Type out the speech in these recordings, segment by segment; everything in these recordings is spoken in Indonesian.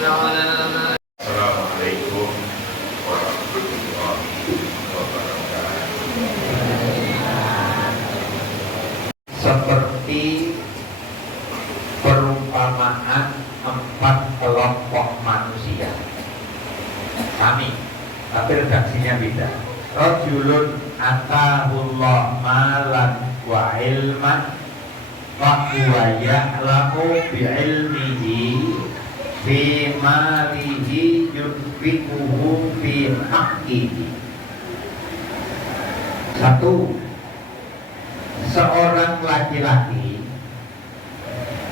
Assalamualaikum warahmatullahi wabarakatuh. Seperti perumpamaan 4 kelompok manusia. Kami, tapi redaksinya beda. Rajulun atahullah malan wa ilman wa huwa ya'lamu bi'ilmihi fi malihi yunfiquhu fi haqqihi. 1. Seorang laki-laki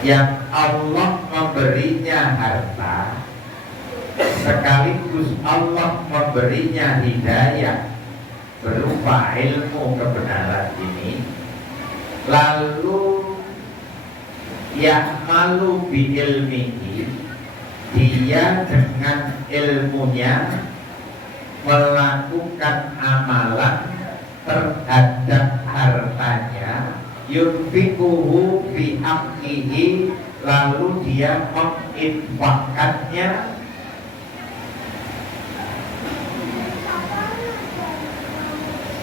yang Allah memberinya harta sekaligus Allah memberinya hidayah berupa ilmu kebenaran ini, lalu ya'malu bi ilmihi, dia dengan ilmunya melakukan amalan terhadap hartanya, yunfiquhu fi haqqihi, lalu dia menginfakkannya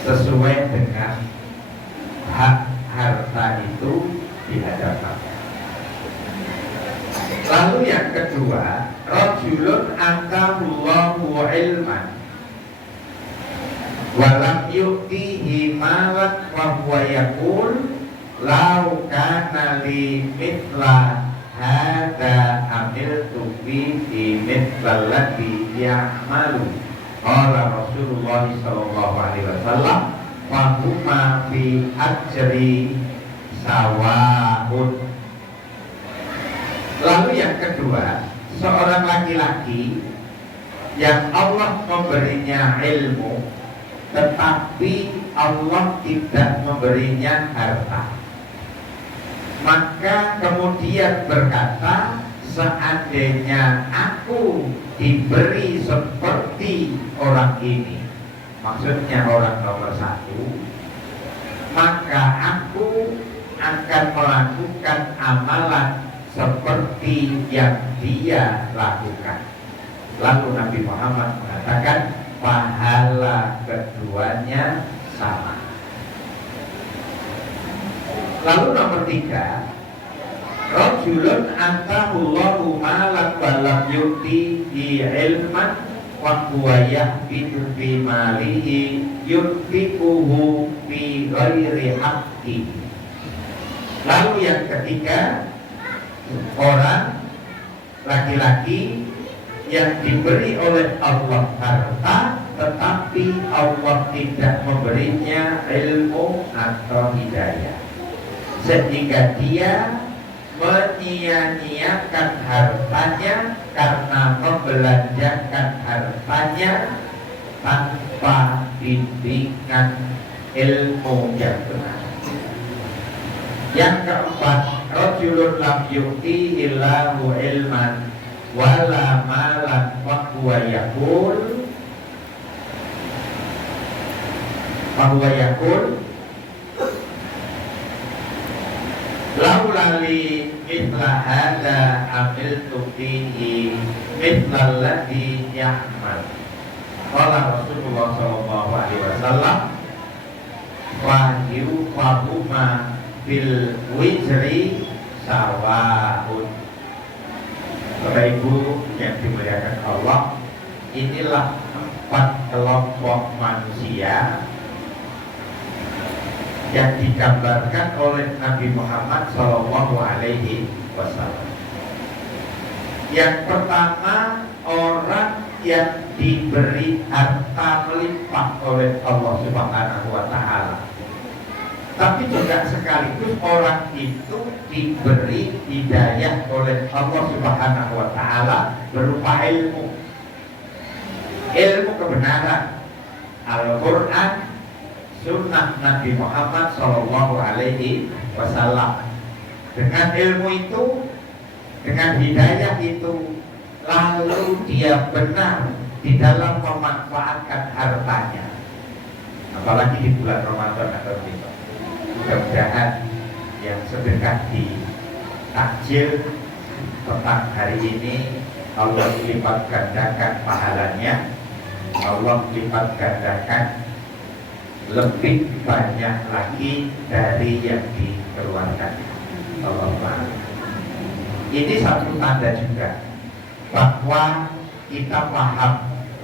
sesuai dengan hak harta itu di hadapan. Lalu yang kedua, rajulun atahullahu ilman walam yu'tihi malan wa huwa yaqul law kana li mithla hadza amiltu fi mithla allati ya'malu. Qala Rasulullah sallallahu alaihi wasallam wa huma fi ajri sawaun. Lalu yang kedua, seorang laki-laki yang Allah memberinya ilmu tetapi Allah tidak memberinya harta, maka kemudian berkata, seandainya aku diberi seperti orang ini, maksudnya orang nomor 1, maka aku akan melakukan amalan seperti yang dia lakukan. Lalu Nabi Muhammad mengatakan pahala keduanya sama. Lalu nomor 3, rajulun atahullahu malan wa lam yu'tihi ilman wa huwa yahbitu fi malihi yunfiquhu fi ghairi haqqi. Lalu yang ketiga, orang laki-laki yang diberi oleh Allah harta tetapi Allah tidak memberinya ilmu atau hidayah, sehingga dia menyia-nyiakan hartanya karena membelanjakan hartanya tanpa bimbingan ilmu yang benar. Yang keempat, rajulun lam yu'ti illahu ilman wala malan wa huwa yaqul laula li mithla hadza amiltu fihi mithla alladhi ya'mal. Qala Rasulullah sallallahu alaihi wasallam wa huma bil wizri sawaun. Bapak Ibu yang dimuliakan Allah, inilah 4 kelompok manusia yang digambarkan oleh Nabi Muhammad Sallallahu Alaihi Wasallam. Yang pertama, orang yang diberi harta melimpah oleh Allah Subhanahu Wa Taala, tapi juga sekaligus orang itu diberi hidayah oleh Allah Subhanahu Wa Taala berupa ilmu kebenaran, Al-Quran, sunnah Nabi Muhammad Sallallahu Alaihi Wasallam. Dengan ilmu itu, dengan hidayah itu, lalu dia benar di dalam memanfaatkan hartanya. Apalagi di bulan Ramadan atau besok. Mudah-mudahan yang sedekah di takjil petang hari ini Allah lipat gandakan pahalanya, Allah lipat gandakan lebih banyak lagi dari yang dikeluarkan. Allah. Ini satu tanda juga bahwa kita paham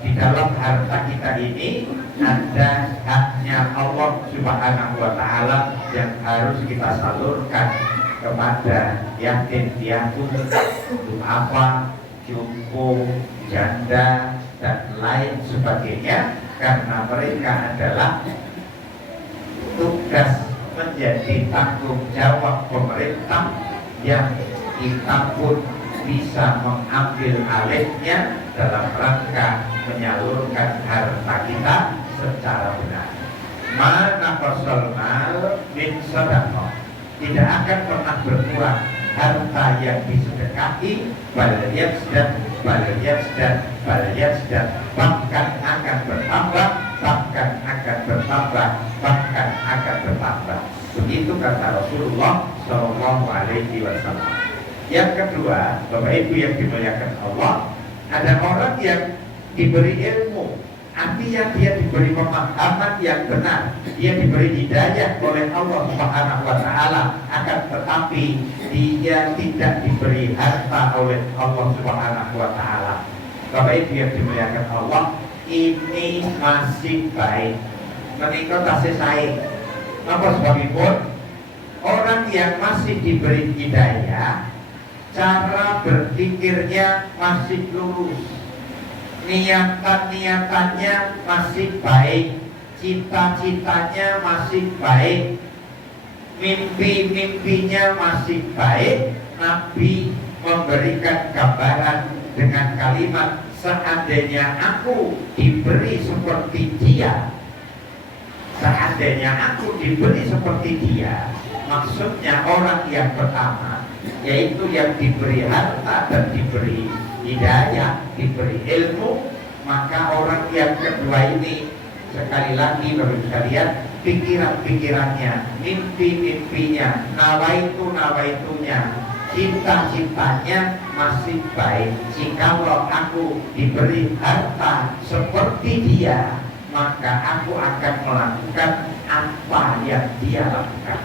di dalam harta kita ini ada haknya Allah Subhanahu wa Ta'ala yang harus kita salurkan kepada yatim piatu, apa, jumbo, janda dan lain sebagainya, karena mereka adalah tugas menjadi tanggung jawab pemerintah yang kita pun bisa mengambil alihnya dalam rangka menyalurkan harta kita secara benar. Mana mal min sedekah, tidak akan pernah berkurang harta yang disedekahi, bahkan akan bertambah, bahkan akan bertambah. Begitu kata Rasulullah Shallallahu Alaihi Wasallam. Yang kedua, Bapak Ibu yang dimuliakan Allah, ada orang yang diberi ilmu, artinya dia diberi pemahaman yang benar, dia diberi hidayah oleh Allah Subhanahu wa Ta'ala, akan tetapi dia tidak diberi harta oleh Allah Subhanahu wa Ta'ala. Bapak Ibu yang dimuliakan Allah, ini masih baik, menikah tasih saing. Apa sebabipun? Orang yang masih diberi hidayah, cara berpikirnya masih lurus, niatan-niatannya masih baik, cita-citanya masih baik, mimpi-mimpinya masih baik. Nabi memberikan gambaran dengan kalimat, seandainya aku diberi seperti dia, seandainya aku diberi seperti dia. Maksudnya orang yang pertama, yaitu yang diberi harta dan diberi hidayah, diberi ilmu. Maka orang yang kedua ini, sekali lagi baru sekalian, pikiran-pikirannya, mimpi-mimpinya, nawaitunya, cita-citanya masih baik. Jikalau aku diberi harta seperti dia, maka aku akan melakukan apa yang dia lakukan.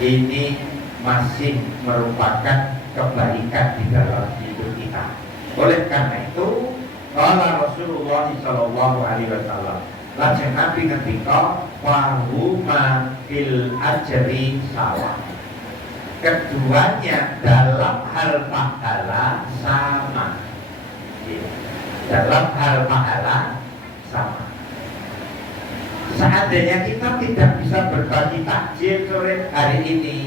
Ini masih merupakan kebaikan di dalam hidup kita. Oleh karena itu, kalau Rasulullah Shallallahu Alaihi Wasallam, lajeng Nabi ngendika, wahuma fil ajri sawa. Keduanya dalam hal pahala sama. Dalam hal pahala sama. Seandainya kita tidak bisa berbagi takjil sore hari ini,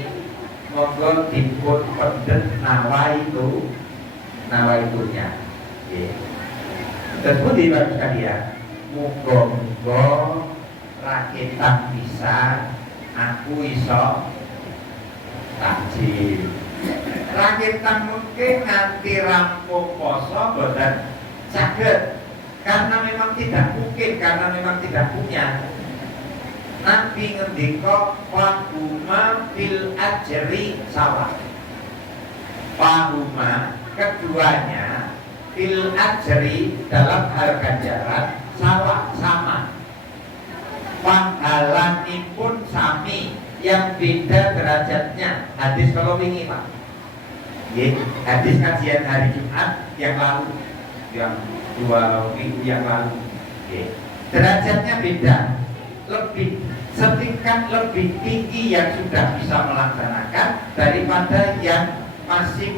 monggo dipun pendet nawaitunya. Terus pun dibagus sekalian, muga-muga rakyat bisa aku iso takjil. Rakyat mungkin nanti rampung poso boten saged, karena memang tidak mungkin, karena memang tidak punya. Nabi ngendika fahuma fil ajri sawa. Fahuma keduanya fil ajri dalam hal ganjaran sawa sama. Pahalanipun sami, yang beda derajatnya. Hadis kalau ini Pak. Hadis kajian hari Jumat yang lalu, yang 2 minggu yang lalu. Derajatnya beda. Lebih setingkat lebih tinggi yang sudah bisa melaksanakan daripada yang masih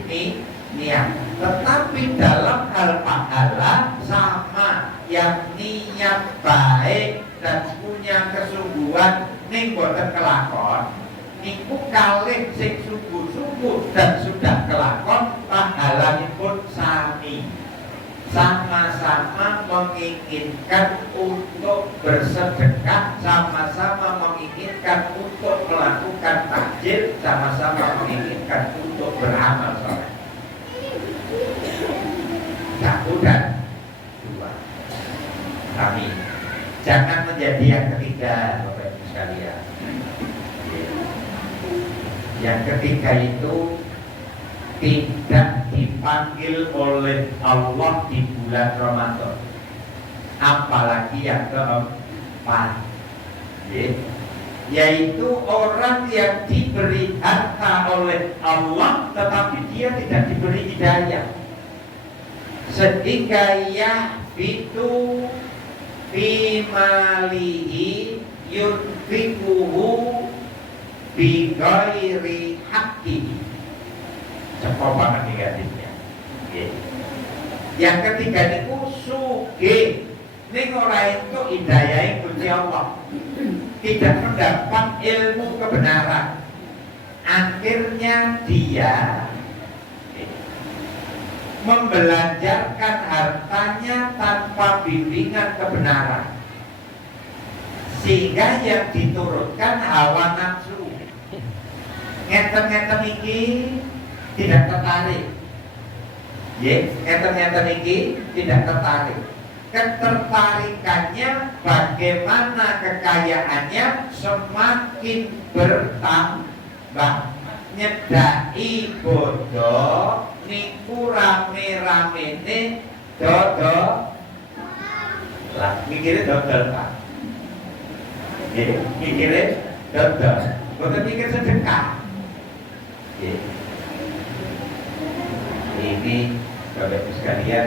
niat. Tetapi dalam hal pahala sama, yang niat baik dan punya kesungguhan ning boten kelakon, niku kalih sing sungguh-sungguh dan sudah kelakon, pahalanipun sami. Sama-sama menginginkan untuk bersedekah, sama-sama menginginkan untuk melakukan takjil, sama-sama menginginkan untuk beramal soleh. Satu dan dua. Kami jangan menjadi yang ketiga, Bapak Ibu sekalian. Yang ketiga itu tidak dipanggil oleh Allah di bulan Ramadan, apalagi yang keempat, yaitu orang yang diberi harta oleh Allah tetapi dia tidak diberi hidayah, sehingga yahbitu fi malihi yunfiquhu bi ghairi haqqihi. Cepet banget negatifnya. Yang ketiga niku sugih ning ora entuk hidayah Gusti Allah, tidak mendapat ilmu kebenaran, akhirnya dia membelanjakan hartanya tanpa bimbingan kebenaran, sehingga yang diturunkan hawa nafsu. Ngeten-ngeten iki tidak tertarik, ngeten-ngeten iki tidak tertarik. Ketertarikannya bagaimana kekayaannya semakin bertambah, nyedai bodoh niku rame-ramene dodol lah, mikirnya dodol Pak, mikirnya dodol, bukan mikir sedekah. Ini Bapak Ibu sekalian,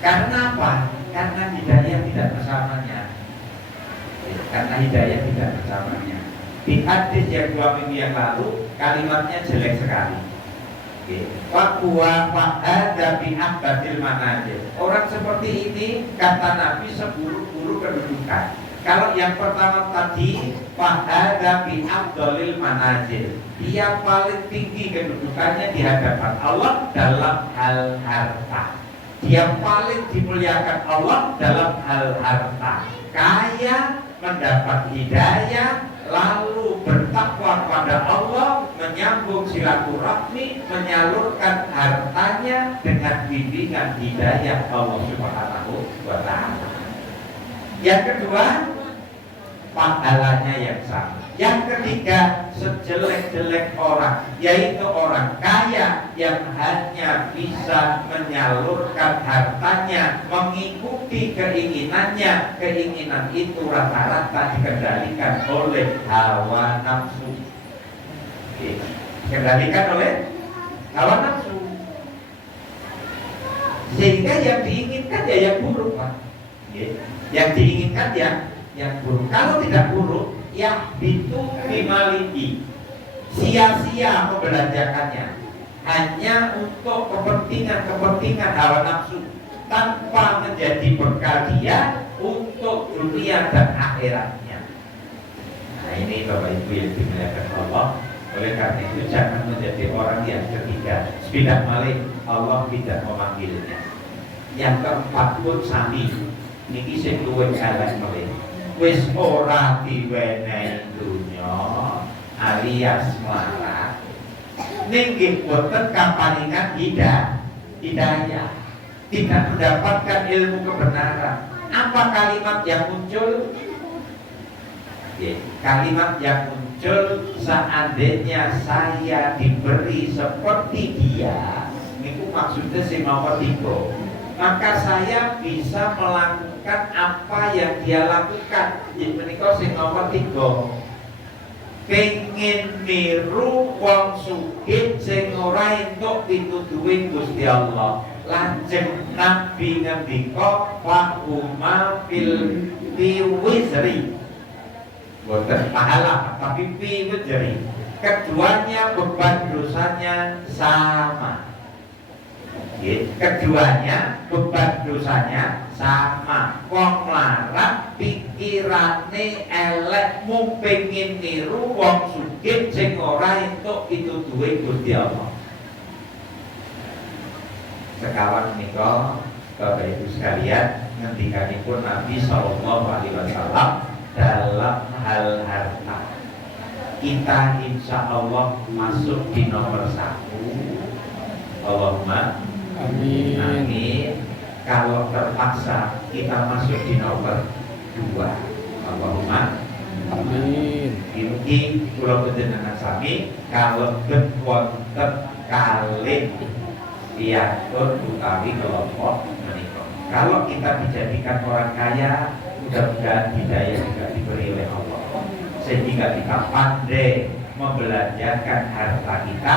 karena apa? Karena hidayah tidak bersamanya. Karena hidayah tidak bersamanya. Di hadis yang 2 minggu yang lalu kalimatnya jelek sekali. Fakwa fa'ada bi'abdil manajil. Orang seperti ini kata Nabi seburuk-buruk kedudukan. Kalau yang pertama tadi fa'ada bi'abdil manajil, dia paling tinggi kedudukannya di hadapan Allah dalam hal harta. Dia paling dimuliakan Allah dalam hal harta. Kaya, mendapat hidayah, lalu bertakwa kepada Allah, menyambung silaturahmi, menyalurkan hartanya dengan bimbingan hidayah Allah Subhanahu wa ta'ala. Yang kedua, pahalanya yang sama. Yang ketiga, sejelek-jelek orang, yaitu orang kaya yang hanya bisa menyalurkan hartanya, mengikuti keinginannya. Keinginan itu rata-rata dikendalikan oleh hawa nafsu. Dikendalikan oleh hawa nafsu, sehingga yang diinginkan ya yang buruk, Pak. Yang diinginkan ya yang buruk. Kalau tidak buruk, ya itu bimaliki, sia-sia membelanjakannya hanya untuk kepentingan hawa nafsu, tanpa menjadi bekal dia untuk dunia dan akhiratnya. Nah ini Bapak Ibu yang dimuliakan Allah. Oleh karena itu jangan menjadi orang yang ketiga, sepidak malih Allah tidak memanggilnya. Yang keempat pun sami, niki sing luwih elek malih. Wis ora diwenehi dunya alias melarat, ning nggih boten kaparingan hidayah, tidak mendapatkan ilmu kebenaran. Apa kalimat yang muncul? Kalimat yang muncul, seandainya saya diberi seperti dia, niku maksudnya sing nomor 3, maka saya bisa melakukan apa yang dia lakukan. Jadi menika sing nomor 3. Pengen niru wong sugih sing ora entuk pituduhe Gusti Allah. Lajeng Nabi ngendika wa huma fil wizri. Bukan pahala, tapi fi wizri. Keduanya beban dosanya sama. Keduanya beban dosanya sama. Wong larat pikirane elek, mung pengin niru wong sugih sing ora entuk pituduhe Gusti Allah. Sekawan menika Bapak Ibu sekalian, ngendikanipun Nabi sallallahu alaihi wasallam dalam hal harta, kita insya Allah masuk di nomor 1. Allahumma amin. Amin. Kalau terpaksa kita masuk di nomor 2. Allahumma amin. Mugi kula panjenengan sami kalau wonten kalih malih diatur utawi kelompok menika. Kalau kita dijadikan orang kaya, mudah-mudahan hidayah juga diberi oleh Allah, sehingga kita pandai membelanjakan harta kita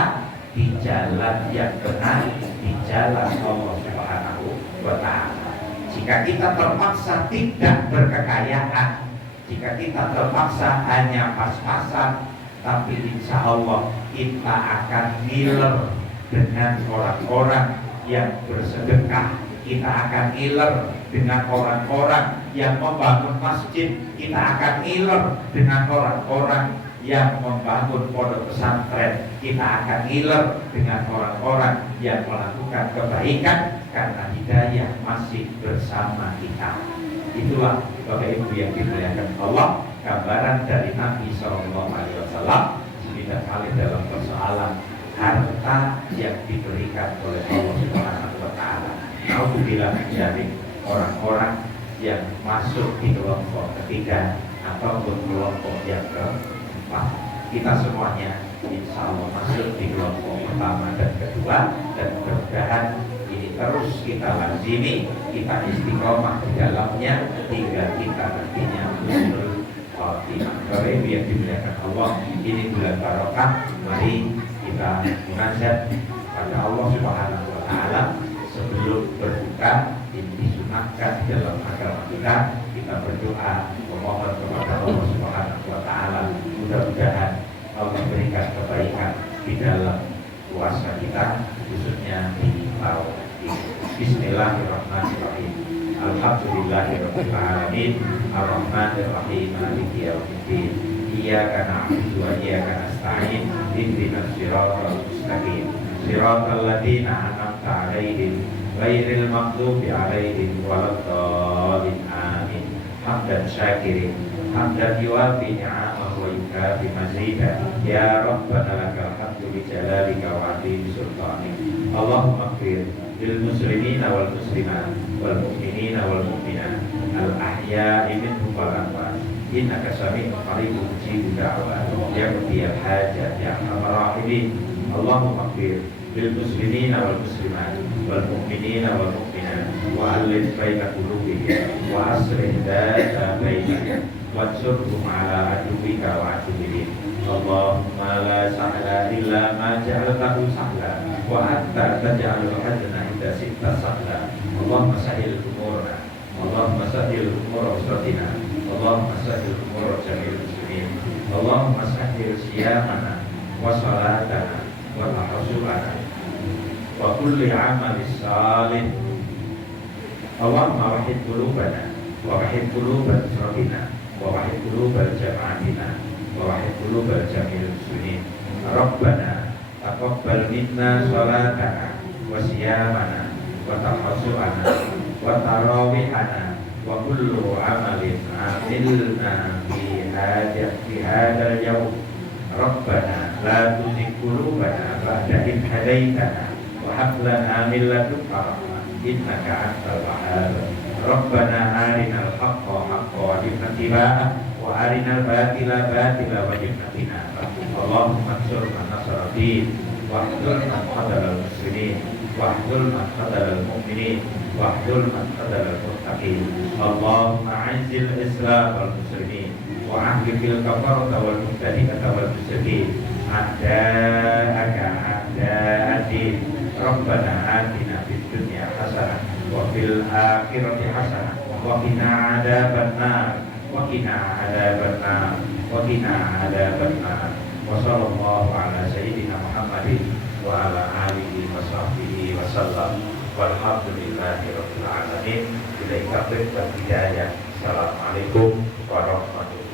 di jalan yang benar, di jalan Allah Subhanahu wa Ta'ala. Jika kita terpaksa tidak berkekayaan, jika kita terpaksa hanya pas-pasan, tapi insya Allah kita akan ngiler dengan orang-orang yang bersedekah. Kita akan ngiler dengan orang-orang yang membangun masjid. Kita akan ngiler dengan orang-orang yang membangun pondok pesantren. Kita akan ngiler dengan orang-orang yang melakukan kebaikan, karena hidayah masih bersama kita. Itulah Bapak Ibu yang dimuliakan Allah, gambaran dari Nabi SAW tidak kali dalam persoalan harta yang diberikan oleh Allah Subhanahu wa Ta'ala. Alhamdulillah menjadi orang-orang yang masuk di kelompok ketiga ataupun kelompok yang keempat. Kita semuanya insya Allah masuk di kelompok pertama dan kedua, dan mudah-mudahan ini terus kita lazimi, kita istiqomah di dalamnya hingga kita nantinya husnul khotimah. Bapak Ibu yang dimuliakan Allah, ini bulan barokah. Mari kita munajat pada Allah Subhanahu wa Ta'ala sebelum berbuka. Ini disunahkan dalam agama kita berdoa memohon kepada Allah Subhanahu wa Ta'ala, mudah-mudahan Allah berikan kebaikan di dalam puasa kita, khususnya di tahun ini. Bismillahirrahmanirrahim. Alhamdulillahirabbil alamin, arrahmanirrahim, maliki yaumiddin. Iyyaka na'budu wa iyyaka nasta'in. Ihdinas siratal mustaqim. Siratal ladzina an'amta 'alaihim ghairil maghdubi 'alaihim waladdallin. Amin. Hamdan syakirin, hamdan yuwafi ni'amahu wa yukafi mazidah. Ya Rabbana lakal hamdu bi jalalika wa 'azimi sultanik. Allahumma ighfir lil muslimina wal muslimat wal mu'minina wal mu'minat al ahya'i minhum wal amwat. Innaka sami'un qaribun mujibud da'wat ya qadiyal hajat ya arhamar rahimin. Allahumma ighfir lil muslimina wal muslimat wal mu'minina wal mu'minat wa alif baina qulubihim wa aslih dzata bainahum wansurhum ala aduwwika wa aduwwihim. Allahumma la sahla illa ma ja'altahu sahla wa anta taj'alul hazna idza syi'ta sahla. Allahumma sahhil umurana, Allahumma sahhil umur usratina, Allahumma sahhil umur jami'il muslimin. Allahumma sahhil siyamana wa salatana wa tahassulana wa kulli amalis salih. Allahumma wahid qulubana wa wahid qulubal usratina wa wahid qulubal jama'atina wa wahid qulubal jami'il muslimin. Rabbana taqabbal minna salatana wa siyamana wa tahassulana wa tarawihana wa kullu amalin amilna fi hadzal yawm. Rabbana la tuzigh qulubana ba'da idh hadaitana wa hab lana min ladunka rahmah innaka antal wahhab. Rabbana arinal haqqa haqqan warzuqna ittiba'ah wa arinal batila batila warzuqna ijtinabah. Allahumma ansur man nasara din wa hdul man qadara al-muslimin wa hdul man qadara al-mu'minin wa hdul man qadara al-muttaqin. Allahumma a'izil islam wal muslimin wa ahlikil kafarata wal mubtadi'ata wal musyrikin a'da'aka a'da'ad-din. Rabbana atina fid dunya hasanah wa fil akhirati hasanah wa qina adzabannar wa qina adzabannar wa qina adzabannar. Wa sallallahu ala sayyidina Muhammadin wa ala alihi wa sahbihi wa sallam. Walhamdulillahi rabbil alamin. Ilaika hidayah. Assalamualaikum warahmatullahi wabarakatuh.